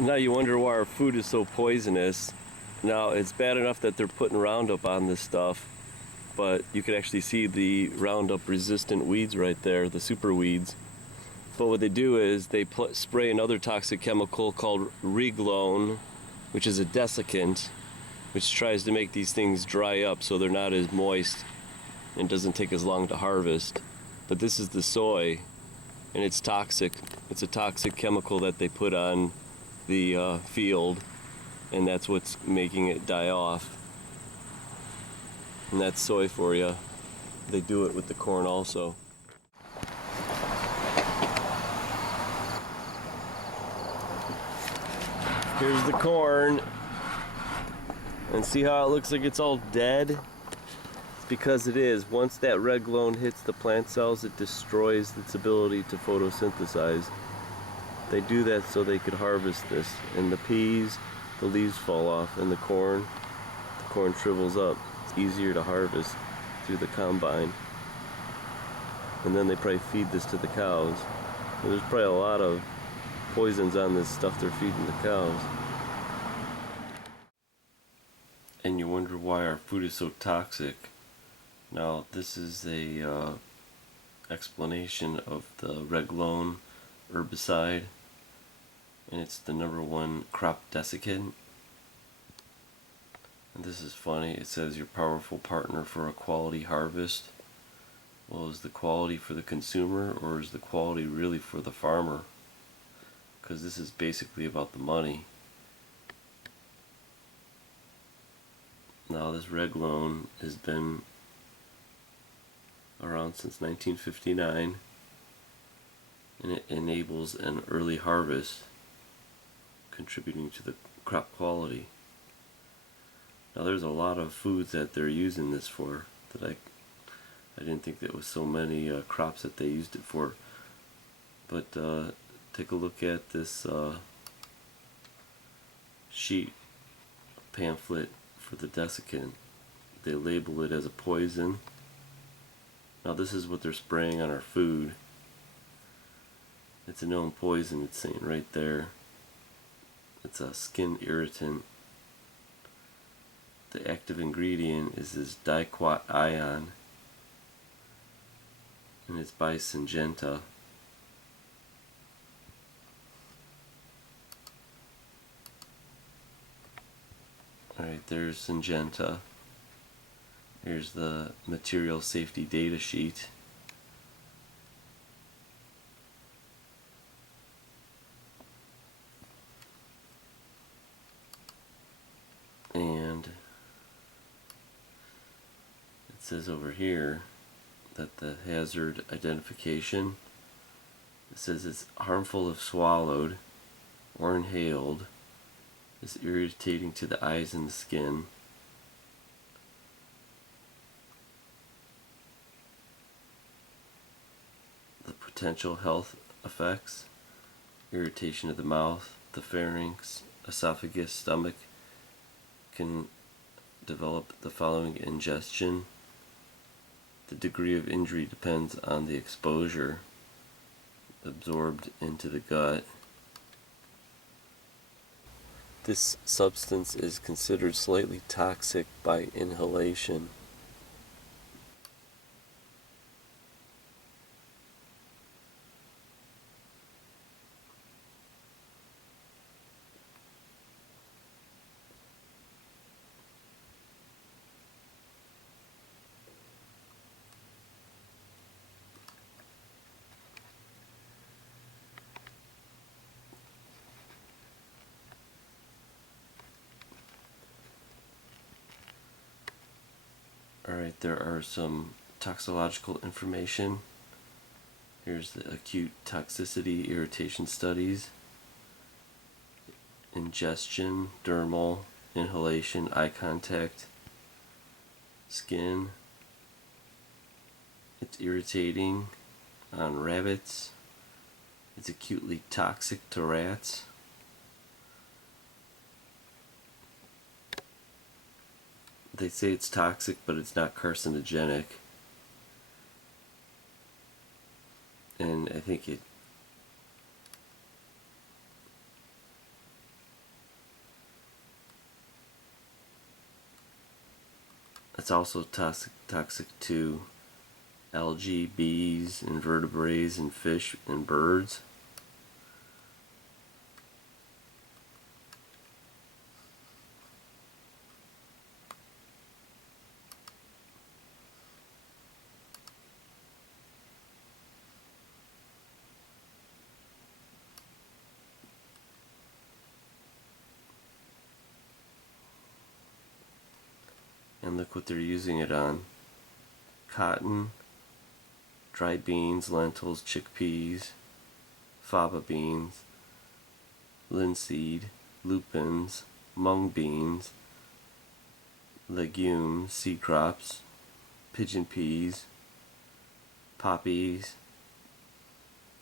Now you wonder why our food is so poisonous. Now it's bad enough that they're putting Roundup on this stuff, but you can actually see the Roundup resistant weeds right there, the super weeds. But what they do is they spray another toxic chemical called Reglone, which is a desiccant, which tries to make these things dry up so they're not as moist and doesn't take as long to harvest. But this is the soy, and it's toxic. It's a toxic chemical that they put on the field, and that's what's making it die off. And that's soy for you. They do it with the corn also. Here's the corn, and see how it looks like it's all dead? It's because it is. Once that Reglone hits the plant cells, it destroys its ability to photosynthesize. They do that so they could harvest this. And the peas, the leaves fall off, and the corn shrivels up. It's easier to harvest through the combine. And then they probably feed this to the cows. There's probably a lot of poisons on this stuff they're feeding the cows. And you wonder why our food is so toxic. Now this is a explanation of the Reglone herbicide, and it's the #1 crop desiccant. And this is funny, it says your powerful partner for a quality harvest. Well, is the quality for the consumer, or is the quality really for the farmer? Because this is basically about the money. Now this Reglone has been around since 1959, and it enables an early harvest, contributing to the crop quality. Now there's a lot of foods that they're using this for that I didn't think there was so many crops that they used it for. But take a look at this sheet pamphlet for the desiccant. They label it as a poison. Now this is what they're spraying on our food. It's a known poison, it's saying right there. It's a skin irritant. The active ingredient is this diquat ion, and it's by Syngenta. Alright, there's Syngenta. Here's the material safety data sheet. And it says over here that the hazard identification, it says it's harmful if swallowed or inhaled, is irritating to the eyes and the skin. The potential health effects: irritation of the mouth, the pharynx, esophagus, stomach. Can develop the following ingestion. The degree of injury depends on the exposure absorbed into the gut. This substance is considered slightly toxic by inhalation. Alright, there are some toxicological information. Here's the acute toxicity irritation studies. Ingestion, dermal, inhalation, eye contact, skin. It's irritating on rabbits. It's acutely toxic to rats. They say it's toxic, but it's not carcinogenic. And I think It's also toxic to algae, bees, invertebrates, and fish and birds. And look what they're using it on. Cotton, dried beans, lentils, chickpeas, faba beans, linseed, lupins, mung beans, legumes, seed crops, pigeon peas, poppies,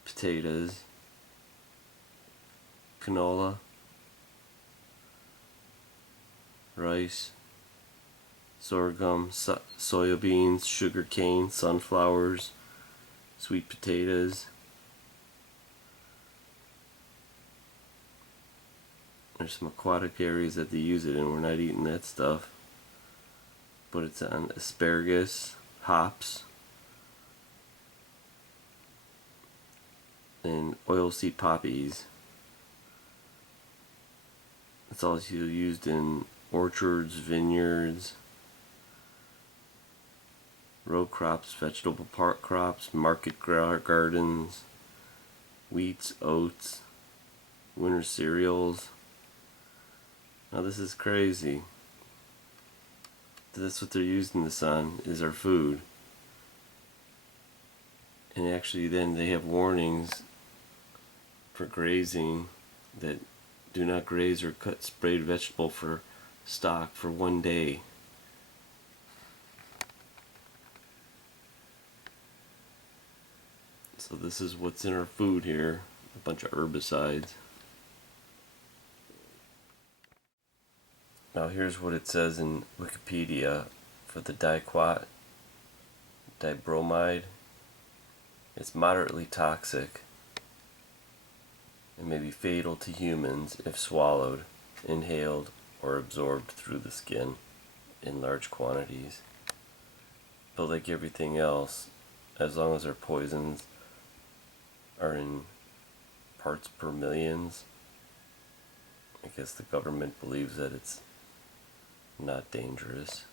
potatoes, canola, rice, sorghum, soya beans, sugar cane, sunflowers, sweet potatoes. There's some aquatic areas that they use it in. We're not eating that stuff. But it's on asparagus, hops, and oilseed poppies. It's also used in orchards, vineyards, row crops, vegetable park crops, market gardens, wheats, oats, winter cereals. Now this is crazy. That's what they're using this on, is our food. And actually then they have warnings for grazing that do not graze or cut sprayed vegetable for stock for 1 day. So this is what's in our food here, a bunch of herbicides. Now here's what it says in Wikipedia for the diquat dibromide. It's moderately toxic and may be fatal to humans if swallowed, inhaled, or absorbed through the skin in large quantities. But like everything else, as long as our poisons are in parts per millions, I guess the government believes that it's not dangerous.